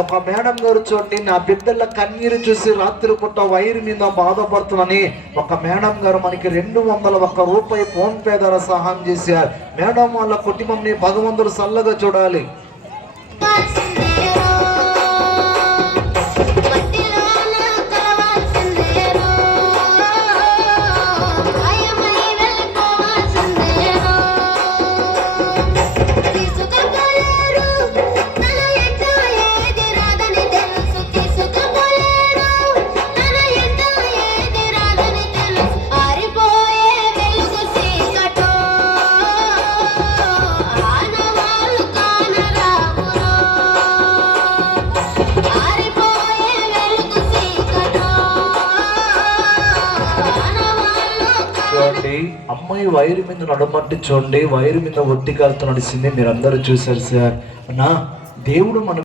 ఒక మేడం గారు చూడండి, నా బిడ్డల కన్నీరు చూసి రాత్రి పూట వైరు మీద బాధపడుతుందని ఒక మేడం గారు మనకి 201 రూపాయి ఫోన్ పే ద్వారా సహాయం చేశారు. మేడం వాళ్ళ కుటుంబంని భగవంతుడు చల్లగా చూడాలి. అమ్మాయి వైరు మీద నడమంటే చూడండి, వైరు మీద ఒట్టికాలతో నడిచింది. మీరు అందరూ చూసారు సార్. నా దేవుడు మన